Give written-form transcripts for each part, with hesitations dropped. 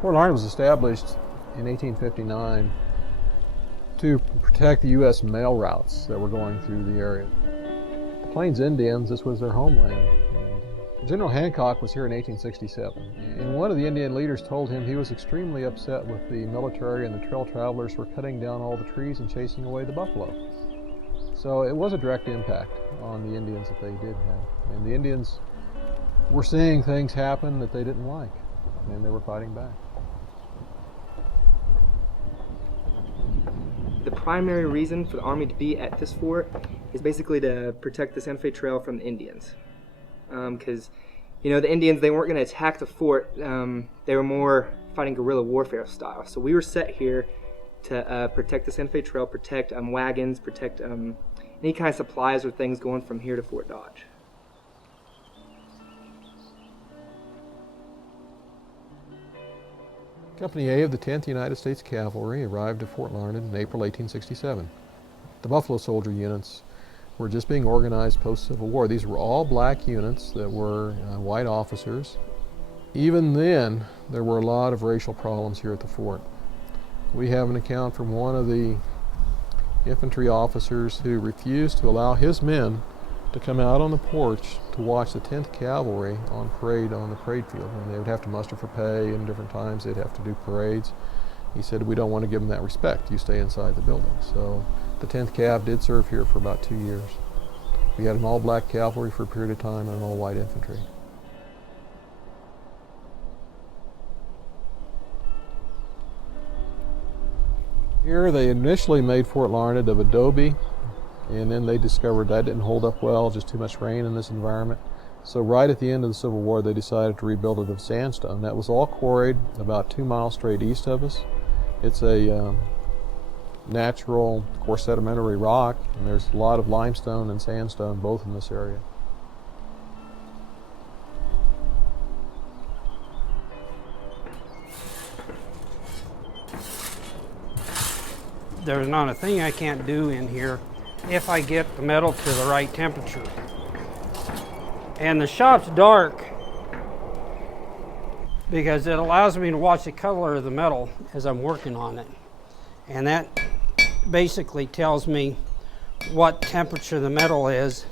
Fort Larned was established in 1859 to protect the U.S. mail routes that were going through the area. The Plains Indians, this was their homeland. General Hancock was here in 1867, and one of the Indian leaders told him he was extremely upset with the military and the trail travelers were cutting down all the trees and chasing away the buffalo. So it was a direct impact on the Indians that they did have. And the Indians were seeing things happen that they didn't like, and they were fighting back. The primary reason for the Army to be at this fort is basically to protect the Santa Fe Trail from the Indians. Because, the Indians, they weren't going to attack the fort. They were more fighting guerrilla warfare style. So we were set here to protect the Santa Fe Trail, protect wagons, protect any kind of supplies or things going from here to Fort Dodge. Company A of the 10th United States Cavalry arrived at Fort Larned in April 1867. The Buffalo Soldier units were just being organized post-Civil War. These were all black units that were white officers. Even then, there were a lot of racial problems here at the fort. We have an account from one of the infantry officers who refused to allow his men to come out on the porch to watch the 10th Cavalry on parade on the parade field. And they would have to muster for pay, and different times they'd have to do parades. He said, we don't want to give them that respect. You stay inside the building. So the 10th Cav did serve here for about 2 years. We had an all-black cavalry for a period of time and an all-white infantry. Here they initially made Fort Larned of adobe, and then they discovered that didn't hold up well, just too much rain in this environment. So right at the end of the Civil War, they decided to rebuild it of sandstone. That was all quarried about 2 miles straight east of us. It's a natural, of course, sedimentary rock, and there's a lot of limestone and sandstone both in this area. There's not a thing I can't do in here if I get the metal to the right temperature. And the shop's dark because it allows me to watch the color of the metal as I'm working on it. And that basically tells me what temperature the metal is.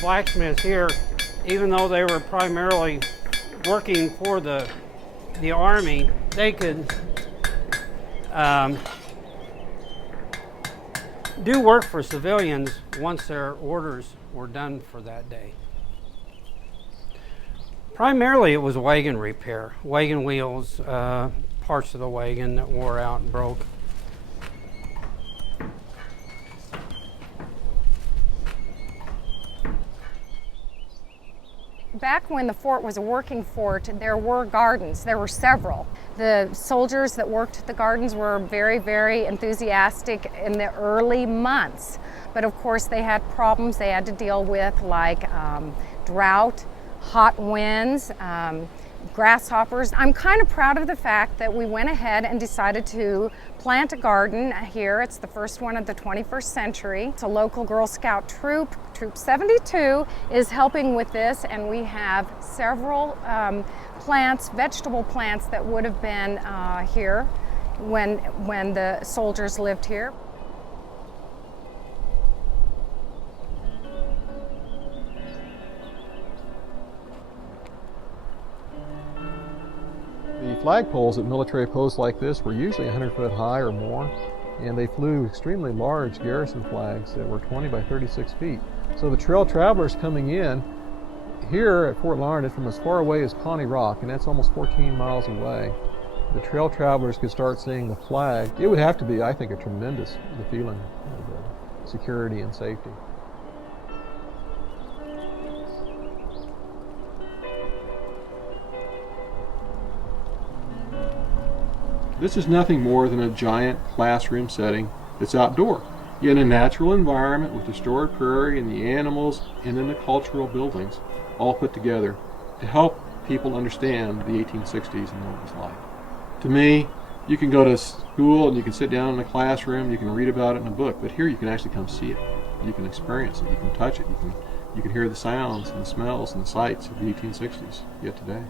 Blacksmiths here, even though they were primarily working for the Army, they could do work for civilians once their orders were done for that day. Primarily it was wagon repair, wagon wheels, parts of the wagon that wore out and broke. Back when the fort was a working fort, there were gardens. There were several. The soldiers that worked at the gardens were very, very enthusiastic in the early months. But of course they had problems they had to deal with, like drought, hot winds, grasshoppers. I'm kind of proud of the fact that we went ahead and decided to plant a garden here. It's the first one of the 21st century. It's a local Girl Scout troop. Troop 72 is helping with this, and we have several plants, vegetable plants that would have been here when the soldiers lived here. The flagpoles at military posts like this were usually 100 foot high or more, and they flew extremely large garrison flags that were 20 by 36 feet. So the trail travelers coming in here at Fort Larned from as far away as Pawnee Rock, and that's almost 14 miles away, the trail travelers could start seeing the flag. It would have to be, I think, a tremendous feeling of security and safety. This is nothing more than a giant classroom setting that's outdoor, in a natural environment with the stored prairie and the animals and then the cultural buildings all put together to help people understand the 1860s and what it was like. To me, You can go to school and you can sit down in a classroom, you can read about it in a book, but here you can actually come see it. You can experience it, you can touch it, you can hear the sounds and the smells and the sights of the 1860s yet today.